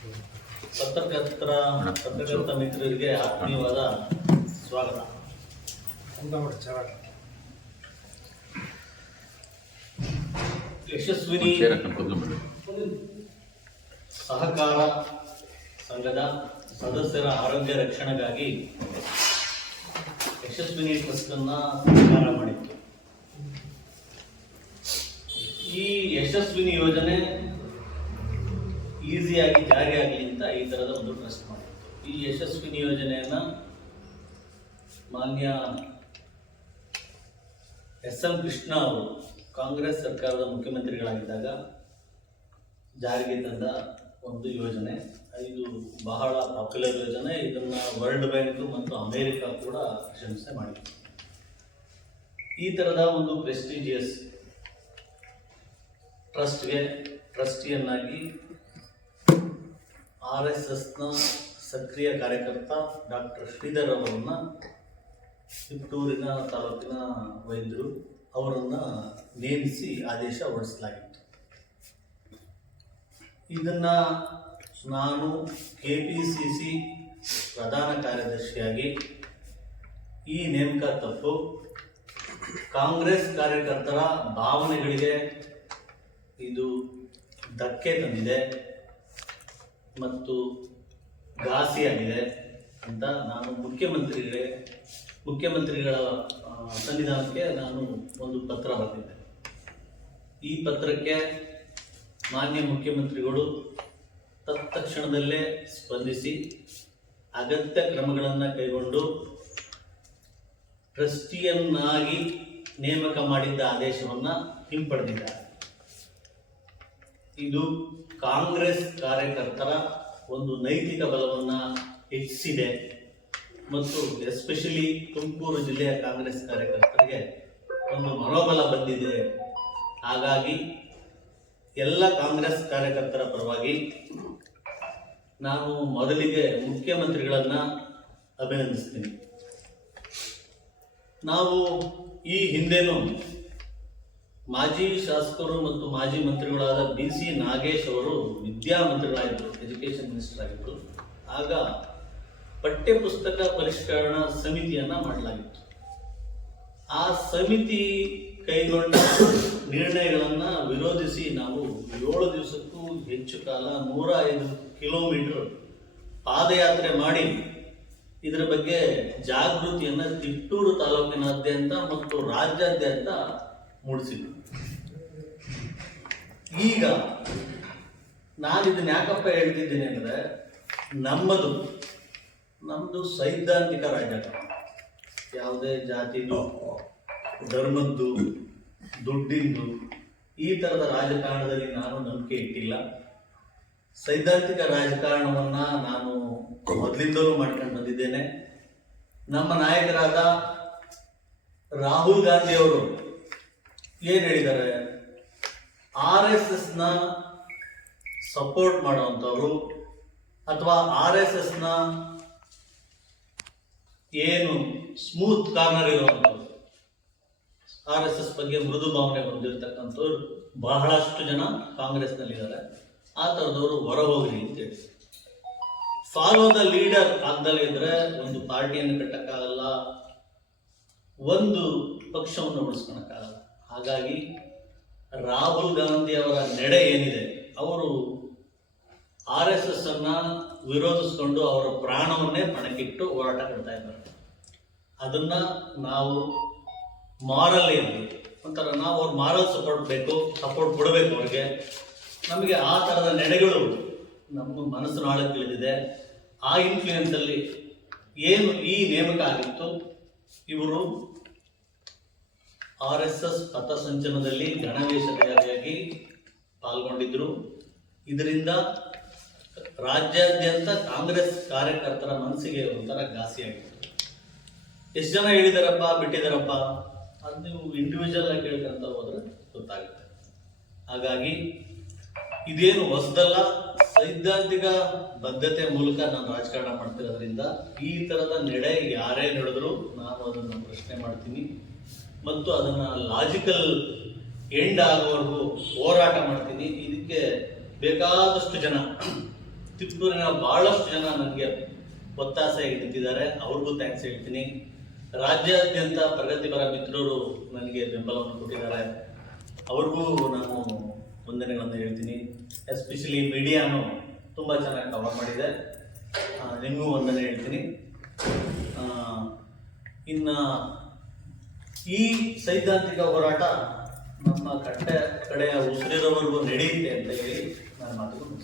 ಪತ್ರಕರ್ತರ ಪತ್ರಕರ್ತ ಮಿತ್ರರಿಗೆ ಆತ್ಮೀಯವಾದ ಸ್ವಾಗತ. ಯಶಸ್ವಿನಿ ಸಹಕಾರ ಸಂಘದ ಸದಸ್ಯರ ಆರೋಗ್ಯ ರಕ್ಷಣೆಗಾಗಿ ಯಶಸ್ವಿನಿ ಟ್ರಸ್ಟ್ ಅನ್ನ ಸ್ವೀಕಾರ ಮಾಡಿತ್ತು. ಈ ಯಶಸ್ವಿನಿ ಯೋಜನೆ ಈಸಿಯಾಗಿ ಆಗಲಿ ಅಂತ ಈ ತರದ ಒಂದು ಟ್ರಸ್ಟ್ ಮಾಡಿತ್ತು. ಈ ಯಶಸ್ವಿನಿ ಯೋಜನೆಯನ್ನು ಮಾನ್ಯ ಎಸ್ ಎಂ ಕೃಷ್ಣ ಅವರು ಕಾಂಗ್ರೆಸ್ ಸರ್ಕಾರದ ಮುಖ್ಯಮಂತ್ರಿಗಳಾಗಿದ್ದಾಗ ಜಾರಿಗೆ ತಂದ ಒಂದು ಯೋಜನೆ. ಇದು ಬಹಳ ಪಾಪ್ಯುಲರ್ ಯೋಜನೆ. ಇದನ್ನ ವರ್ಲ್ಡ್ ಬ್ಯಾಂಕ್ ಮತ್ತು ಅಮೆರಿಕ ಕೂಡ ಪ್ರಶಂಸೆ ಮಾಡಿತ್ತು. ಈ ತರದ ಒಂದು ಪ್ರೆಸ್ಟಿಜಿಯಸ್ ಟ್ರಸ್ಟ್ಗೆ ಟ್ರಸ್ಟಿಯನ್ನಾಗಿ ಆರ್ ಎಸ್ ಎಸ್ನ ಸಕ್ರಿಯ ಕಾರ್ಯಕರ್ತ ಡಾಕ್ಟರ್ ಶ್ರೀಧರ್ ಅವರನ್ನ ತಿಪ್ಟೂರಿನ ತಾಲೂಕಿನ ವೈದ್ಯರು ಅವರನ್ನು ನೇಮಿಸಿ ಆದೇಶ ಹೊರಡಿಸಲಾಗಿತ್ತು. ಇದನ್ನು ನಾನು ಕೆ ಪಿ ಸಿ ಸಿ ಪ್ರಧಾನ ಕಾರ್ಯದರ್ಶಿಯಾಗಿ ಈ ನೇಮಕ ತಪ್ಪು ಕಾಂಗ್ರೆಸ್ ಕಾರ್ಯಕರ್ತರ ಭಾವನೆಗಳಿಗೆ ಇದು ಧಕ್ಕೆ ತಂದಿದೆ. ಮತ್ತು ಘಾಸಿಯಾಗಿದೆ ಅಂತ ನಾನು ಮುಖ್ಯಮಂತ್ರಿಗಳೇ, ಮುಖ್ಯಮಂತ್ರಿಗಳ ಸನ್ನಿಧಾನಕ್ಕೆ ನಾನು ಒಂದು ಪತ್ರ ಬರೆದಿದ್ದೆ. ಈ ಪತ್ರಕ್ಕೆ ಮಾನ್ಯ ಮುಖ್ಯಮಂತ್ರಿಗಳು ತತ್ಕ್ಷಣದಲ್ಲೇ ಸ್ಪಂದಿಸಿ ಅಗತ್ಯ ಕ್ರಮಗಳನ್ನು ಕೈಗೊಂಡು ಟ್ರಸ್ಟಿಯನ್ನಾಗಿ ನೇಮಕ ಮಾಡಿದ್ದ ಆದೇಶವನ್ನು ಹಿಂಪಡೆದಿದ್ದಾರೆ. ಇದು ಕಾಂಗ್ರೆಸ್ ಕಾರ್ಯಕರ್ತರ ಒಂದು ನೈತಿಕ ಬಲವನ್ನು ಹೆಚ್ಚಿಸಿದೆ. ಮತ್ತು ಎಸ್ಪೆಷಲಿ ತುಮಕೂರು ಜಿಲ್ಲೆಯ ಕಾಂಗ್ರೆಸ್ ಕಾರ್ಯಕರ್ತರಿಗೆ ಒಂದು ಮನೋಬಲ ಬಂದಿದೆ. ಹಾಗಾಗಿ ಎಲ್ಲ ಕಾಂಗ್ರೆಸ್ ಕಾರ್ಯಕರ್ತರ ಪರವಾಗಿ ನಾನು ಮೊದಲಿಗೆ ಮುಖ್ಯಮಂತ್ರಿಗಳನ್ನು ಅಭಿನಂದಿಸ್ತೀನಿ. ನಾವು ಈ ಹಿಂದೆನೂ ಮಾಜಿ ಶಾಸಕರು ಮತ್ತು ಮಾಜಿ ಮಂತ್ರಿಗಳಾದ ಬಿ ಸಿ ನಾಗೇಶ್ ಅವರು ವಿದ್ಯಾಮಂತ್ರಿಗಳಾಗಿದ್ದರು ಎಜುಕೇಶನ್ ಮಿನಿಸ್ಟರ್ ಆಗಿದ್ದರು ಆಗ ಪಠ್ಯಪುಸ್ತಕ ಪರಿಷ್ಕರಣಾ ಸಮಿತಿಯನ್ನ ಮಾಡಲಾಗಿತ್ತು. ಆ ಸಮಿತಿ ಕೈಗೊಂಡ ನಿರ್ಣಯಗಳನ್ನ ವಿರೋಧಿಸಿ ನಾವು ಏಳು ದಿವಸಕ್ಕೂ ಹೆಚ್ಚು ಕಾಲ ನೂರ ಐದು ಕಿಲೋಮೀಟರ್ ಪಾದಯಾತ್ರೆ ಮಾಡಿ, ಇದರ ಬಗ್ಗೆ ಜಾಗೃತಿಯನ್ನ ತಿಟ್ಟೂರು ತಾಲೂಕಿನಾದ್ಯಂತ ಮತ್ತು ರಾಜ್ಯಾದ್ಯಂತ ಮೂಡಿಸಿದ್ರು ಈಗ ನಾನು ಇದನ್ನ ಯಾಕಪ್ಪ ಹೇಳ್ತಿದ್ದೀನಿ ಅಂದರೆ ನಮ್ಮದು ನಮ್ಮದು ಸೈದ್ಧಾಂತಿಕ ರಾಜಕಾರಣ. ಯಾವುದೇ ಜಾತಿದು, ಧರ್ಮದ್ದು, ದುಡ್ಡಿಂದು, ಈ ಥರದ ರಾಜಕಾರಣದಲ್ಲಿ ನಾನು ನಂಬಿಕೆ ಇಟ್ಟಿಲ್ಲ. ಸೈದ್ಧಾಂತಿಕ ರಾಜಕಾರಣವನ್ನು ನಾನು ಮೊದಲಿಂದಲೂ ಮಾಡ್ಕೊಂಡು ಬಂದಿದ್ದೇನೆ. ನಮ್ಮ ನಾಯಕರಾದ ರಾಹುಲ್ ಗಾಂಧಿ ಅವರು ಏನ್ ಹೇಳಿದ್ದಾರೆ? ಆರ್ ಎಸ್ ಎಸ್ನ ಸಪೋರ್ಟ್ ಮಾಡುವಂಥವ್ರು ಅಥವಾ ಆರ್ ಎಸ್ ಎಸ್ನ ಏನು ಸ್ಮೂತ್ ಕಾರ್ನರ್ ಇರುವಂಥವ್ರು? ಆರ್ ಎಸ್ ಎಸ್ ಬಗ್ಗೆ ಮೃದು ಭಾವನೆ ಹೊಂದಿರತಕ್ಕಂಥವ್ರು ಬಹಳಷ್ಟು ಜನ ಕಾಂಗ್ರೆಸ್ನಲ್ಲಿದ್ದಾರೆ. ಆ ಥರದವರು ಹೊರ ಹೋಗ್ಲಿ ಅಂತ ಹೇಳಿ. ಫಾಲೋ ದ ಲೀಡರ್ ಆಗ್ದಲೇ ಇದ್ರೆ ಒಂದು ಪಾರ್ಟಿಯನ್ನು ಕಟ್ಟಕ್ಕಾಗಲ್ಲ, ಒಂದು ಪಕ್ಷವನ್ನು ಉಳಿಸ್ಕೊಳಕ್ಕಾಗಲ್ಲ. ಹಾಗಾಗಿ ರಾಹುಲ್ ಗಾಂಧಿ ಅವರ ನಡೆ ಏನಿದೆ, ಅವರು ಆರ್ ಎಸ್ ಎಸ್ ಅನ್ನ ವಿರೋಧಿಸ್ಕೊಂಡು ಅವರ ಪ್ರಾಣವನ್ನೇ ಪಣಕ್ಕಿಟ್ಟು ಹೋರಾಟ ಕೊಡ್ತಾ ಇದ್ದಾರೆ. ಅದನ್ನ ನಾವು ಮಾರಲ್ ಏನು ಒಂಥರ ನಾವು ಅವ್ರ ಮಾರಲ್ ಸಪೋರ್ಟ್ ಬೇಕು ಸಪೋರ್ಟ್ ಕೊಡಬೇಕು ಅವ್ರಿಗೆ. ನಮಗೆ ಆ ಥರದ ನಡೆಗಳು ನಮ್ಮ ಮನಸ್ಸು ನಾಳೆ ತಿಳಿದಿದೆ. ಆ ಇನ್ಫ್ಲೂಯೆನ್ಸ್ ಅಲ್ಲಿ ಏನು ಈ ನೇಮಕ ಆಗಿತ್ತು, ಇವರು ಆರ್ ಎಸ್ ಎಸ್ ಪಥಸಂಚಲನದಲ್ಲಿ ಗಣವೇಷಧಾರಿಯಾಗಿ ಪಾಲ್ಗೊಂಡಿದ್ದರು. ಇದರಿಂದ ರಾಜ್ಯಾದ್ಯಂತ ಕಾಂಗ್ರೆಸ್ ಕಾರ್ಯಕರ್ತರ ಮನಸ್ಸಿಗೆ ಒಂಥರ ಘಾಸಿಯಾಗಿತ್ತು. ಎಷ್ಟು ಜನ ಹೇಳಿದಾರಪ್ಪ, ಬಿಟ್ಟಿದಾರಪ್ಪ? ಅದು ನೀವು ಇಂಡಿವಿಜುವಲ್ ಆಗಿ ಕೇಳ್ಕೊಂತ ಹೋದ್ರೆ ಗೊತ್ತಾಗುತ್ತೆ. ಹಾಗಾಗಿ ಇದೇನು ಹೊಸದಲ್ಲ, ಸೈದ್ಧಾಂತಿಕ ಬದ್ಧತೆ ಮೂಲಕ ನಾನು ರಾಜಕಾರಣ ಮಾಡ್ತಿರೋದ್ರಿಂದ ಈ ತರದ ನಡೆ ಯಾರೇ ನಡೆದ್ರು ನಾನು ಅದನ್ನು ಪ್ರಶ್ನೆ ಮಾಡ್ತೀನಿ. ಮತ್ತು ಅದನ್ನು ಲಾಜಿಕಲ್ ಎಂಡ್ ಆಗೋವರೆಗೂ ಹೋರಾಟ ಮಾಡ್ತೀನಿ. ಇದಕ್ಕೆ ಬೇಕಾದಷ್ಟು ಜನ ತಿಪ್ಪೂರಿನ ಬಹಳಷ್ಟು ಜನ ನನಗೆ ಒತ್ತಾಸೆ ಇಡ್ತಿದ್ದಾರೆ ಅವ್ರಿಗೂ ಥ್ಯಾಂಕ್ಸ್ ಹೇಳ್ತೀನಿ. ರಾಜ್ಯಾದ್ಯಂತ ಪ್ರಗತಿಪರ ಮಿತ್ರರು ನನಗೆ ಬೆಂಬಲವನ್ನು ಕೊಟ್ಟಿದ್ದಾರೆ. ಅವ್ರಿಗೂ ನಾನು ವಂದನೆಗಳನ್ನು ಹೇಳ್ತೀನಿ. ಎಸ್ಪೆಷಲಿ ಮೀಡಿಯಾನು ತುಂಬ ಚೆನ್ನಾಗಿ ಕವರ್ ಮಾಡಿದೆ. ನಿಮಗೂ ವಂದನೆ ಹೇಳ್ತೀನಿ. ಇನ್ನು ಈ ಸೈದ್ಧಾಂತಿಕ ಹೋರಾಟ ನಮ್ಮ ಕಟ್ಟ ಕಡೆಯ ಉಸಿರಿರೋವರೆಗೂ ನಡೆಯುತ್ತೆ ಅಂತ ಹೇಳಿ ನಾನು ಮಾತುಗಳು